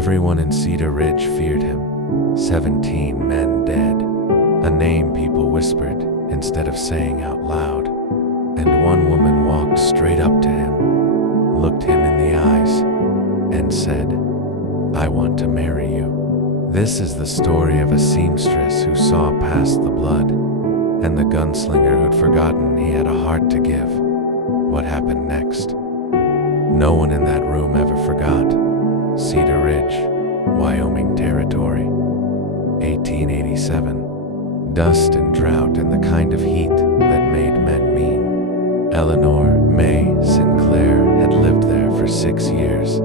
Everyone in Cedar Ridge feared him. 17 men dead. A name people whispered instead of saying out loud. And one woman walked straight up to him, looked him in the eyes, and said, "I want to marry you." This is the story of a seamstress who saw past the blood, and the gunslinger who'd forgotten he had a heart to give. What happened next? No one in that room ever forgot. Cedar Ridge, Wyoming Territory, 1887. Dust and drought and the kind of heat that made men mean. Eleanor Sinclair had lived there for 6 years.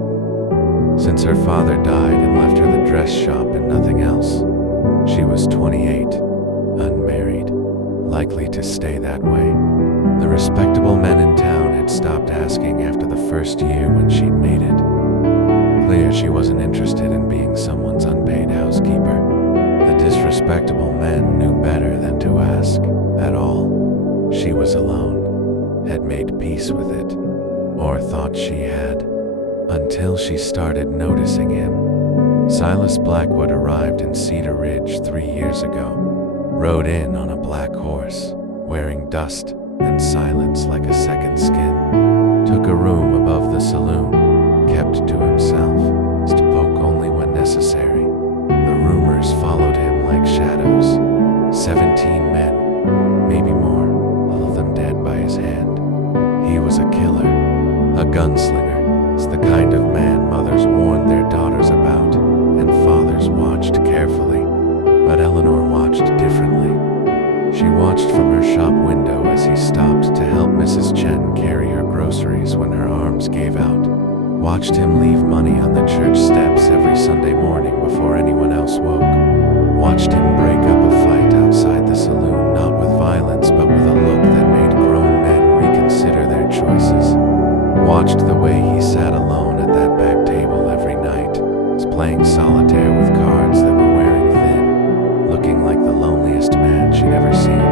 Since her father died and left her the dress shop and nothing else, she was 28, unmarried, likely to stay that way. The respectable men in town had stopped asking after the first year when she'd made it. Clear she wasn't interested in being someone's unpaid housekeeper. The disrespectable men knew better than to ask at all. She was alone, had made peace with it, or thought she had, until she started noticing him. Silas Blackwood arrived in Cedar Ridge 3 years ago, rode in on a black horse, wearing dust and silence like a second skin, took a room above the saloon, kept to himself, spoke only when necessary. The rumors followed him like shadows. 17 men, maybe more, all of them dead by his hand. He was a killer, a gunslinger. It's the kind of man mothers warned their daughters about, and fathers watched carefully. But Eleanor watched differently. She watched from her shop window as he stopped to help Mrs. Chen carry her groceries when her arms gave out. Watched him leave money on the church steps every Sunday morning before anyone else woke. Watched him break up a fight outside the saloon, not with violence, but with a look that made grown men reconsider their choices. Watched the way he sat alone at that back table every night, playing solitaire with cards that were wearing thin, looking like the loneliest man she'd ever seen.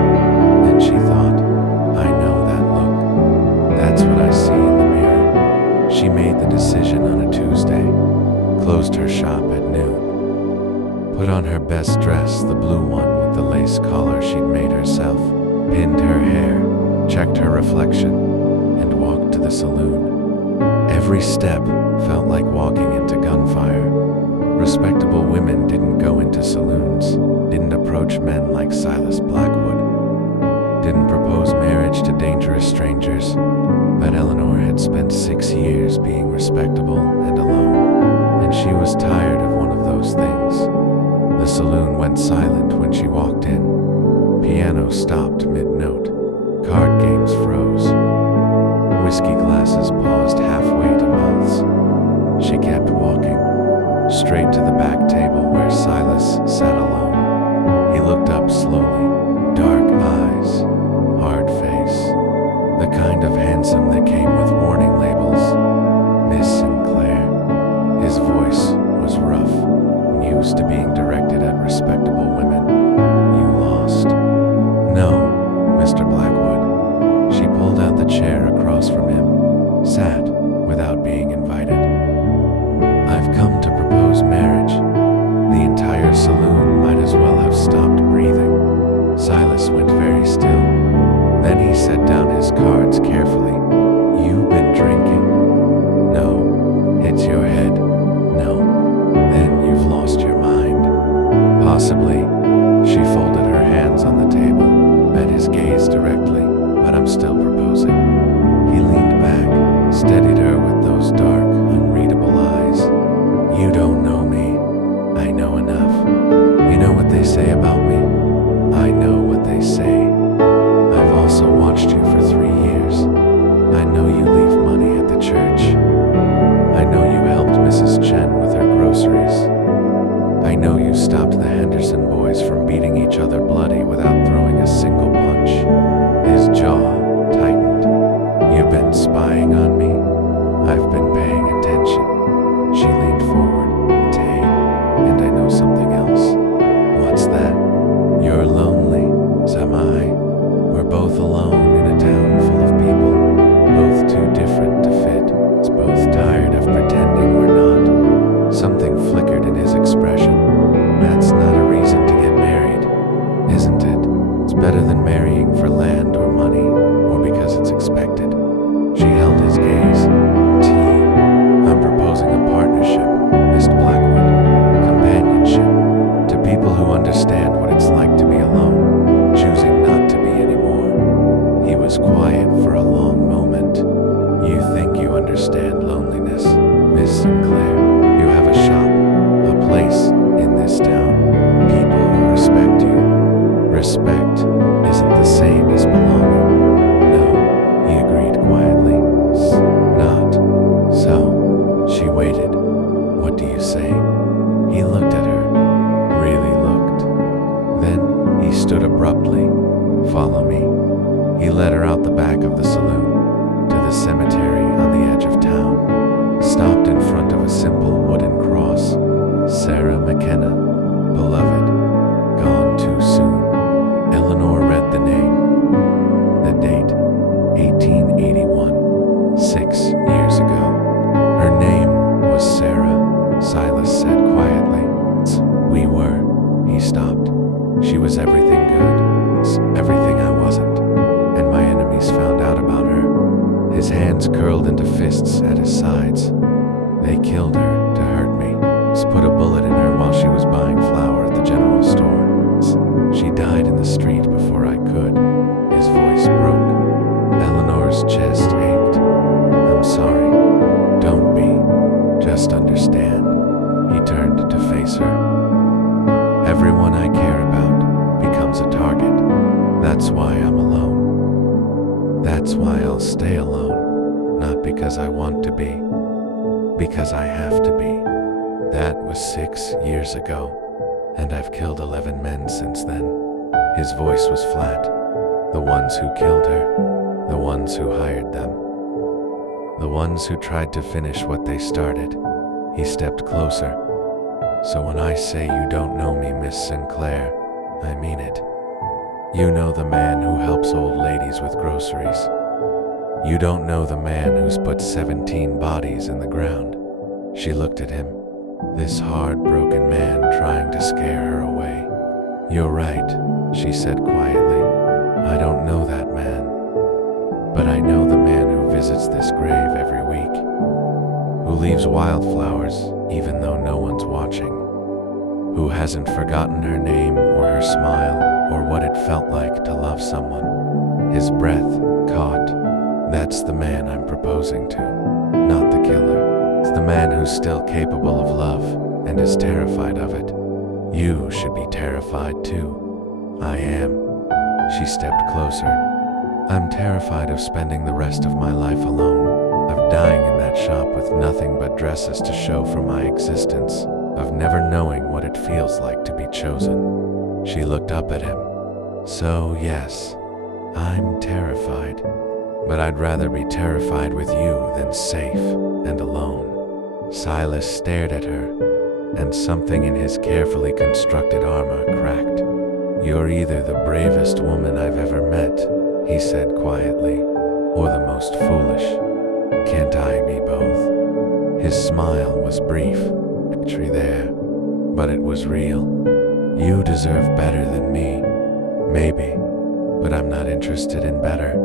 Then she thought, "I know that look. That's what I see in the mirror." She made the decision on a Tuesday, closed her shop at noon, put on her best dress, the blue one with the lace collar she'd made herself, pinned her hair, checked her reflection, and walked to the saloon. Every step felt like walking into gunfire. Respectable women didn't go into saloons, didn't approach men like Silas Blackwood, didn't propose marriage to dangerous strangers. But Eleanor had spent 6 years being respectable and alone, and she was tired of one of those things. The saloon went silent when she walked in. Piano stopped mid-note. Card games froze. Whiskey glasses paused halfway to mouths. She kept walking, straight to the back table where Silas sat alone. He looked up slowly, dark eyes, hard face, the kind of handsome that came with warning labels. "Miss Sinclair." His voice was rough, used to being directed at respectable women. "You lost." "No, Mr. Blackwood." She pulled out the chair across from him, sat without being invited. "I've come to propose marriage." The entire saloon might as well have stopped breathing. Silas went very still. Then he set down his cards carefully. "You've been drinking?" "No." "Hits your head?" "No." "Then you've lost your mind." "Possibly." She folded her hands on the table, met his gaze directly. "But I'm still proposing." He leaned back, steadied her with those dark, unreadable eyes. "You don't know me. I know enough. You know what they say about me? I know what they say. I've also watched you for 3 years. I know you leave money at the church. I know you helped Mrs. say? He looked at her, really looked. Then he stood abruptly. Follow me. He led her out the back of the saloon, to the cemetery on the edge of town. Stopped in front of a simple wooden cross. Sarah McKenna, beloved, gone too soon. Eleanor read the name. The date, 1881, 6 years ago. Her name was Sarah, Silas said quietly. We were. He stopped. She was everything good, everything I wasn't, and my enemies found out about her. His hands curled into fists at his sides. They killed her to hurt me. Put a bullet in her while she was buying flour at the general store. She died in the street before I could. His voice broke. Eleanor's chest ached. I'm sorry. Don't be. Just understand. He turned to face her. Everyone I care about becomes a target. That's why I'm alone. That's why I'll stay alone. Not because I want to be. Because I have to be. That was 6 years ago, and I've killed 11 men since then. His voice was flat. The ones who killed her, the ones who hired them, the ones who tried to finish what they started. He stepped closer. So when I say you don't know me, Miss Sinclair, I mean it. You know the man who helps old ladies with groceries. You don't know the man who's put 17 bodies in the ground. She looked at him. This hard-broken man trying to scare her away. You're right, she said quietly. I don't know that man. But I know the man who visits this grave every week. Who leaves wildflowers even though no one's watching. Who hasn't forgotten her name or her smile or what it felt like to love someone. His breath caught. That's the man I'm proposing to, not the killer. It's the man who's still capable of love and is terrified of it. You should be terrified too. I am. She stepped closer. I'm terrified of spending the rest of my life alone, of dying in that shop with nothing but dresses to show for my existence, of never knowing what it feels like to be chosen. She looked up at him. So yes, I'm terrified. But I'd rather be terrified with you than safe and alone. Silas stared at her, and something in his carefully constructed armor cracked. You're either the bravest woman I've ever met, he said quietly, or the most foolish. Can't I be both? His smile was brief, actually there, but it was real. You deserve better than me, maybe, but I'm not interested in better.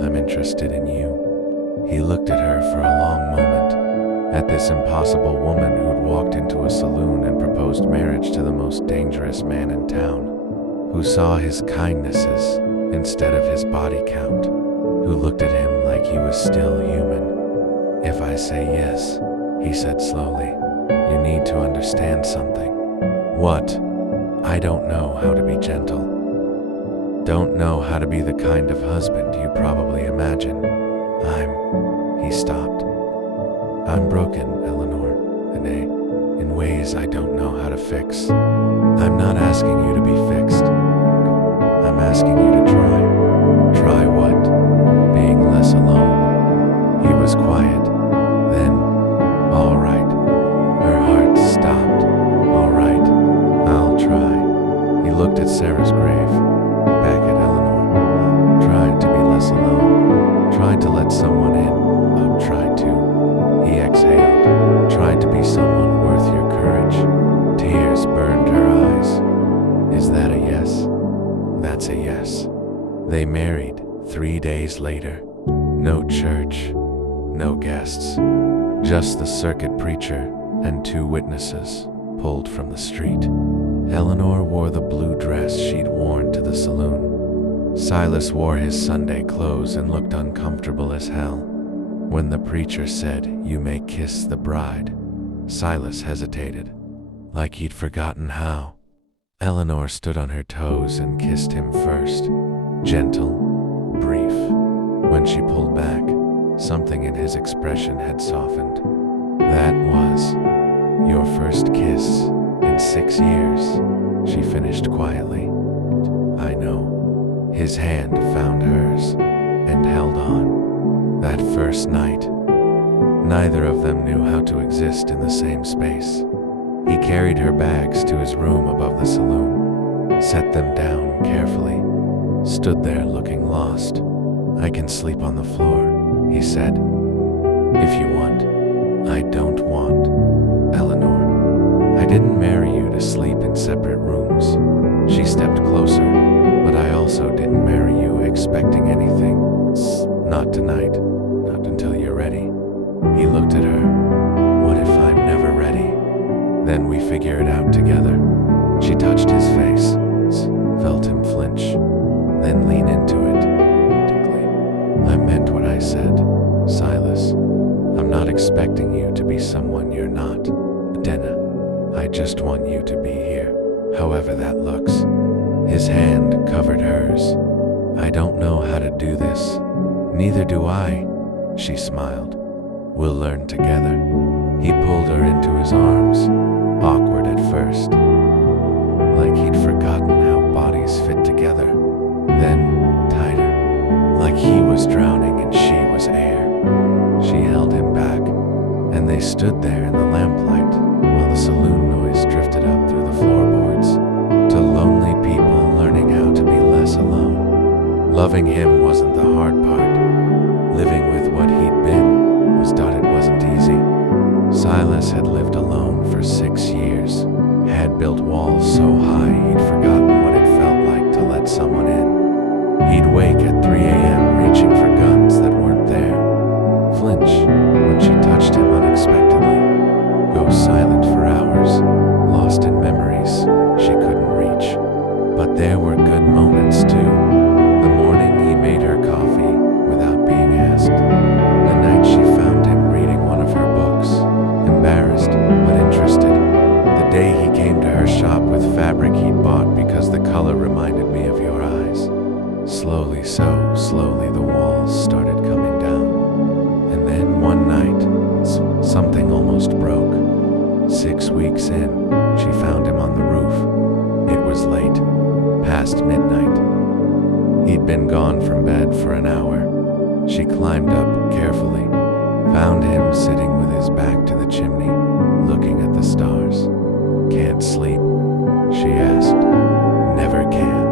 I'm interested in you. He looked at her for a long moment, at this impossible woman who'd walked into a saloon and proposed marriage to the most dangerous man in town, who saw his kindnesses instead of his body count, who looked at him like he was still human. If I say yes, he said slowly, you need to understand something. What? I don't know how to be gentle. Don't know how to be the kind of husband you probably imagine. He stopped. I'm broken, Eleanor, in ways I don't know how to fix. I'm not asking you to be fixed. I'm asking you to try. Try what? Being less alone. He was quiet. Then, all right. Her heart stopped. All right, I'll try. He looked at Sarah's grave. Back at Eleanor. Tried to be less alone. Tried to let someone in. Oh, tried to. He exhaled. Tried to be someone worth your courage. Tears burned her eyes. Is that a yes? That's a yes. They married 3 days later. No church, no guests. Just the circuit preacher and 2 witnesses pulled from the street. Eleanor wore the blue dress she'd worn to the saloon. Silas wore his Sunday clothes and looked uncomfortable as hell. When the preacher said, "You may kiss the bride," Silas hesitated, like he'd forgotten how. Eleanor stood on her toes and kissed him first, gentle, brief. When she pulled back, something in his expression had softened. That was Your first kiss in 6 years, she finished quietly. I know. His hand found hers and held on. That first night, neither of them knew how to exist in the same space. He carried her bags to his room above the saloon, set them down carefully, stood there looking lost. I can sleep on the floor, he said. If you want. I don't want. Eleanor, I didn't marry you to sleep in separate rooms. She stepped closer, but I also didn't marry you expecting anything. Not tonight, not until you're ready. He looked at her. What if I'm never ready? Then we figure it out together. She touched his face, felt him flinch, then lean into it. I meant what I said, Silas. I'm not expecting you to be someone you're not, Denna. I just want you to be here, however that looks. His hand covered hers. I don't know how to do this. Neither do I, she smiled. We'll learn together. He pulled her into his arms, awkward at first, like he'd forgotten how bodies fit together. Then tighter, like he was drowning and she was air. She held him back, and they stood there in the lamplight while the saloon noise drifted up through the floorboards to lonely people learning how to be less alone. Loving him wasn't the hard part. Living with what he'd been was it wasn't easy. Silas had lived alone for 6 years, had built walls so high he'd forgotten what it felt like to let someone in. He'd wake at 3 a.m. reaching for guns that weren't there, flinch when she touched him unexpectedly, go silent for hours, lost in memories she couldn't reach. But there were good moments too. The morning he made her coffee without being asked, the night she found him reading one of her books, embarrassed but interested, the day he came to her shop with fabric he'd bought because the color reminded me of your eyes. Slowly the walls started coming down. And then one night, something almost broke. 6 weeks in, she found him on the roof. It was late, past midnight. He'd been gone from bed for an hour. She climbed up carefully, found him sitting with his back to the chimney, looking at the stars. Can't sleep? She asked. Never can.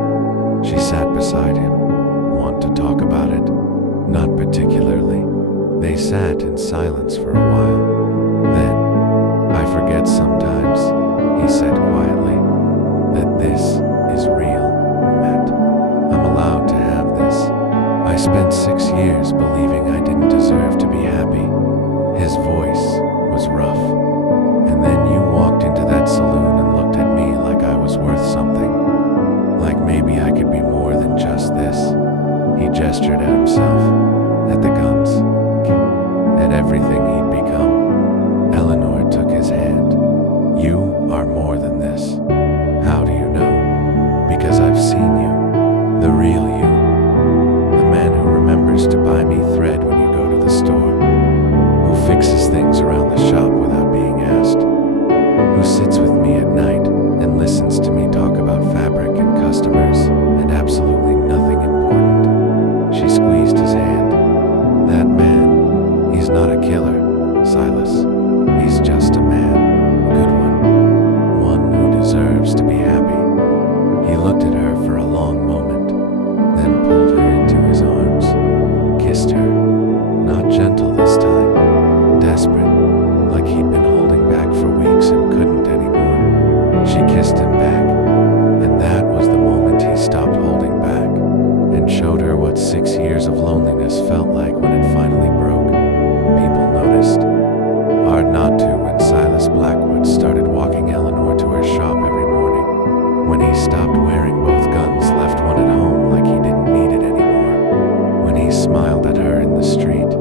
She sat beside him. Want to talk about it? Not particularly. They sat in silence for a while. Then, I forget sometimes, he said quietly, that this is real, Matt. I'm allowed to have this. I spent 6 years believing I didn't deserve to be happy. His voice was rough. And then you walked into that saloon and looked at me like I was worth something. Like maybe I could be more than just this. He gestured at himself, at the guns, at everything he'd become. Eleanor took his hand. You are more than this. How do you know? Because I've seen you. The real you. The man who remembers to buy me thread when you go to the store. Who fixes things around the shop without being asked. Who sits with me at night and listens to me talk about fabric and customers and absolutely nothing important. She squeezed his hand. That man, he's not a killer, Silas. He's just a man, a good one who deserves to be happy. He looked at her for a long moment, then pulled her into his arms, kissed her, not gentle this time, desperate, like he'd been holding back for weeks and couldn't anymore. She kissed him back, and that was the moment he stopped holding back, and showed her what 6 years of loneliness felt like when it finally broke. People noticed. Hard not to when Silas Blackwood started walking Eleanor to her shop every morning. When he stopped wearing both guns, left one at home like he didn't need it anymore. When he smiled at her in the street,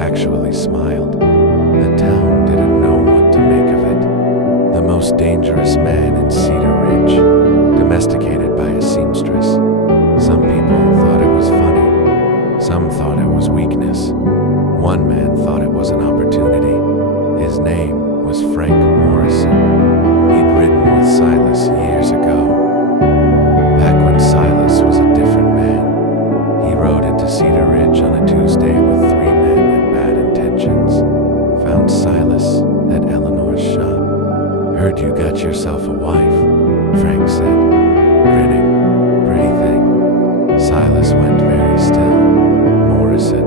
actually smiled. The town didn't know what to make of it. The most dangerous man in Cedar Ridge, domesticated by a seamstress. Some people thought it was funny. Some thought it was weakness. One man thought it was an opportunity. His name was Frank Morrison. He'd ridden with Silas years ago, back when Silas was a different man. He rode into Cedar Ridge on a Tuesday with 3 men and bad intentions. Found Silas at Eleanor's shop. "Heard you got yourself a wife," Frank said, grinning. "Pretty thing." Silas went very still. Morrison,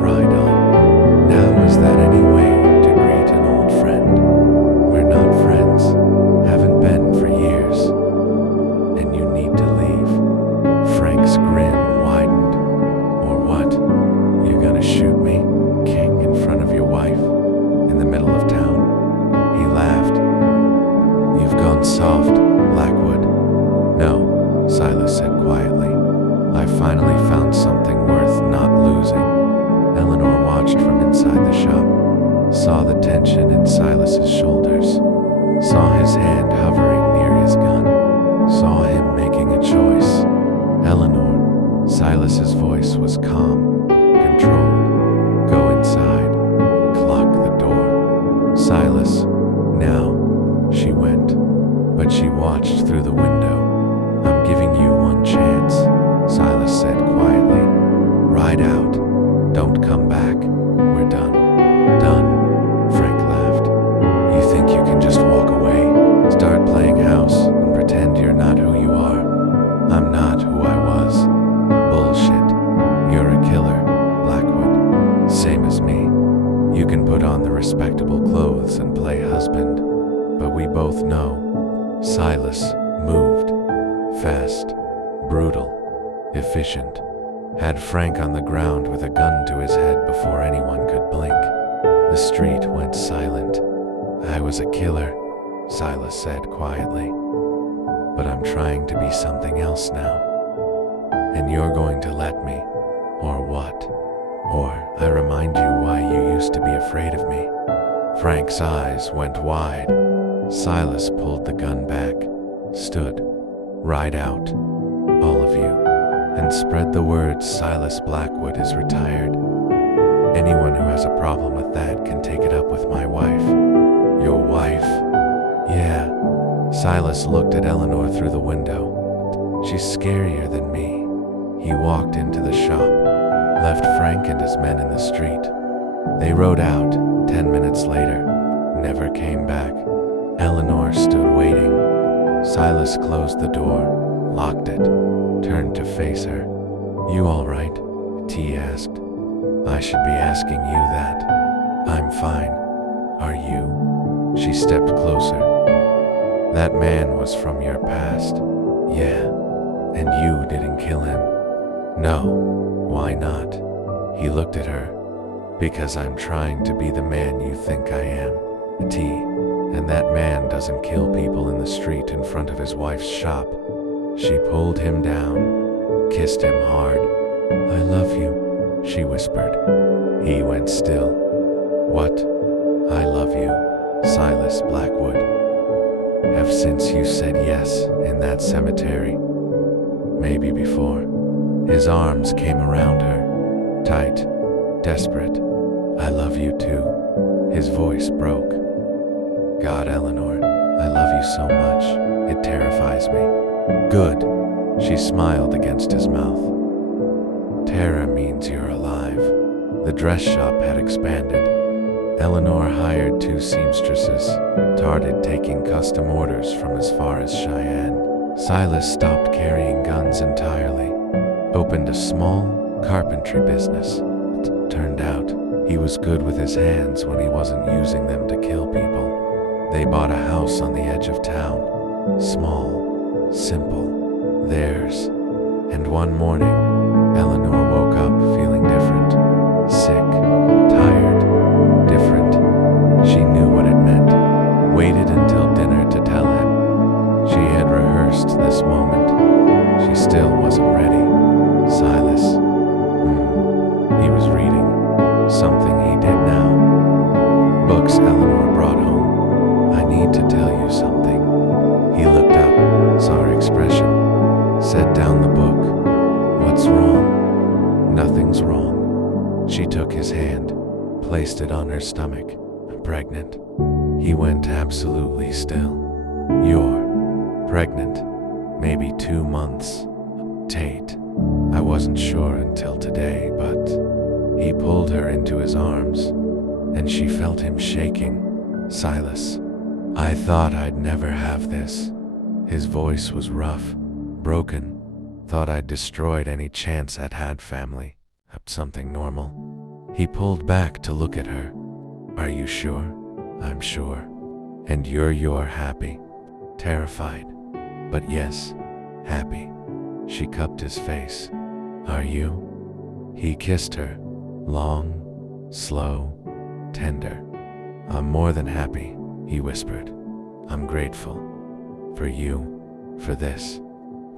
"Ride on." Now is that any way to greet an old friend? We're not friends, haven't been for years, and you need to leave. Frank's grin widened. "Or what? You gonna shoot me, king, in front of your wife, in the middle of town?" He laughed. "You've gone soft, Blackwood." "No," Silas said quietly. "I finally found something worth not losing." Eleanor watched from inside the shop, saw the tension in Silas's shoulders, saw his hand hovering near his gun, saw him making a choice. "Eleanor," Silas's voice was calm, controlled. "Go inside. Lock the door." "Silas, now." She went, but she watched through the window. "I'm giving you one chance," Silas said quietly. "Ride out. Don't come back. We're done." "Done?" Frank laughed. "You think you can just walk away, start playing house, and pretend you're not who you are?" "I'm not who I was." "Bullshit. You're a killer, Blackwood. Same as me. You can put on the respectable clothes and play husband, but we both know." Silas moved. Fast, brutal, efficient. Had Frank on the ground with a gun to his head before anyone could blink. The street went silent. "I was a killer," Silas said quietly. "But I'm trying to be something else now. And you're going to let me, or what? Or I remind you why you used to be afraid of me." Frank's eyes went wide. Silas pulled the gun back, stood. "Ride out, all of you, and spread the word Silas Blackwood is retired. Anyone who has a problem with that can take it up with my wife." "Your wife?" "Yeah." Silas looked at Eleanor through the window. "She's scarier than me." He walked into the shop, left Frank and his men in the street. They rode out 10 minutes later, never came back. Eleanor stood waiting. Silas closed the door, locked it, turned to face her. "You all right?" T asked. "I should be asking you that." "I'm fine. Are you?" She stepped closer. "That man was from your past." "Yeah." "And you didn't kill him?" "No." "Why not?" He looked at her. "Because I'm trying to be the man you think I am, T. And that man doesn't kill people in the street in front of his wife's shop." She pulled him down, kissed him hard. "I love you," she whispered. He went still. "What? I love you, Silas Blackwood. Have since you said yes in that cemetery. Maybe before." His arms came around her, tight, desperate. "I love you too." His voice broke. "God, Eleanor, I love you so much. It terrifies me." "Good." She smiled against his mouth. "Terror means you're alive." The dress shop had expanded. Eleanor hired 2 seamstresses, started taking custom orders from as far as Cheyenne. Silas stopped carrying guns entirely, opened a small carpentry business. Turned out, he was good with his hands when he wasn't using them to kill people. They bought a house on the edge of town. Small, simple, theirs. And one morning, Eleanor woke up feeling different. Sick, tired, different. She knew what it meant. Waited until dinner to tell him. She had rehearsed this moment. She still wasn't ready. Silas. He was reading. Something he did now. Books Eleanor brought home. "I need to tell you something." He looked up, saw her expression, set down the book. "What's wrong?" "Nothing's wrong." She took his hand, placed it on her stomach. "Pregnant." He went absolutely still. "You're pregnant. Maybe 2 months. Tate." I wasn't sure until today, but he pulled her into his arms, and she felt him shaking. "Silas, I thought I'd never have this." His voice was rough, broken. "Thought I'd destroyed any chance I'd had family. Something normal." He pulled back to look at her. "Are you sure?" "I'm sure." "And you're happy?" "Terrified. But yes, happy." She cupped his face. "Are you?" He kissed her, long, slow, tender. "I'm more than happy," he whispered. "I'm grateful. For you, for this,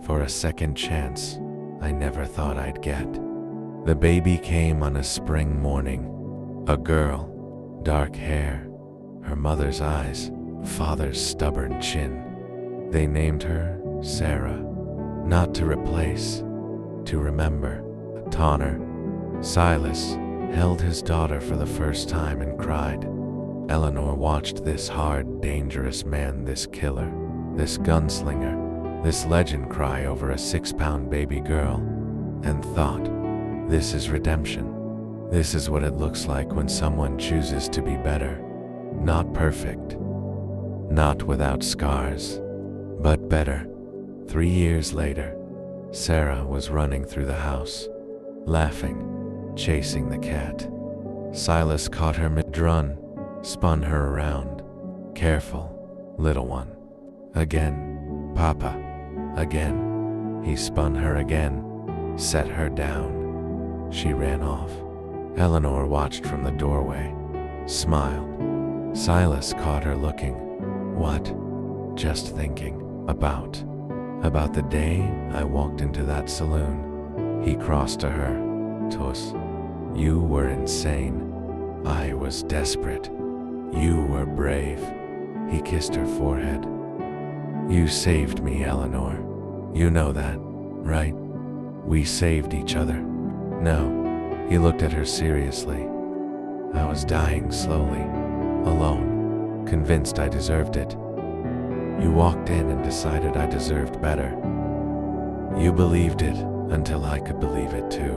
for a second chance I never thought I'd get." The baby came on a spring morning. A girl, dark hair, her mother's eyes, father's stubborn chin. They named her Sarah, not to replace, to remember. Tonner. Silas held his daughter for the first time and cried. Eleanor watched this hard, dangerous man, this killer, this gunslinger, this legend cry over a 6-pound baby girl, and thought, this is redemption. This is what it looks like when someone chooses to be better. Not perfect, not without scars, but better. 3 years later, Sarah was running through the house, laughing, chasing the cat. Silas caught her mid-run, spun her around. "Careful, little one." Again, "Papa." Again. He spun her again, set her down. She ran off. Eleanor watched from the doorway, smiled. Silas caught her looking. "What?" "Just thinking about the day I walked into that saloon." He crossed to her. "Tos, you were insane. I was desperate. You were brave." He kissed her forehead. "You saved me, Eleanor. You know that, right? We saved each other." "No." He looked at her seriously. "I was dying slowly, alone, convinced I deserved it. You walked in and decided I deserved better. You believed it until I could believe it too."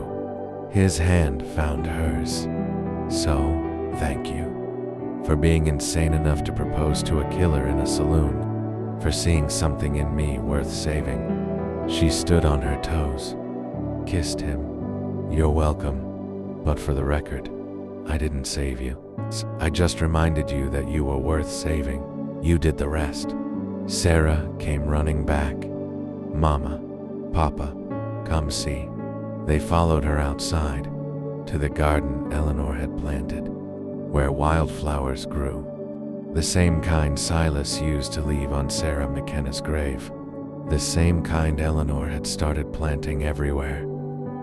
His hand found hers. "So, thank you. For being insane enough to propose to a killer in a saloon. For seeing something in me worth saving." She stood on her toes, kissed him. "You're welcome. But for the record, I didn't save you. I just reminded you that you were worth saving. You did the rest." Sarah came running back. "Mama, Papa, come see." They followed her outside, to the garden Eleanor had planted, where wildflowers grew. The same kind Silas used to leave on Sarah McKenna's grave. The same kind Eleanor had started planting everywhere.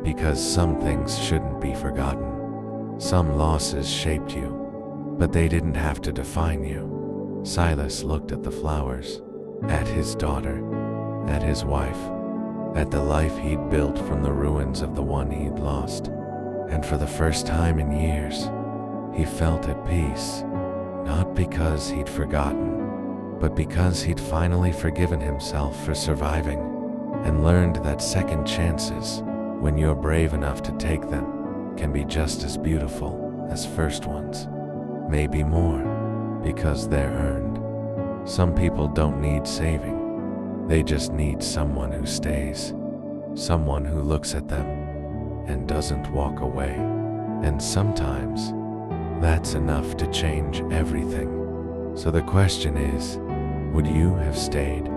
Because some things shouldn't be forgotten. Some losses shaped you, but they didn't have to define you. Silas looked at the flowers, at his daughter, at his wife, at the life he'd built from the ruins of the one he'd lost. And for the first time in years, he felt at peace, not because he'd forgotten, but because he'd finally forgiven himself for surviving, and learned that second chances, when you're brave enough to take them, can be just as beautiful as first ones. Maybe more, because they're earned. Some people don't need saving. They just need someone who stays. Someone who looks at them and doesn't walk away. And sometimes, that's enough to change everything. So the question is, would you have stayed?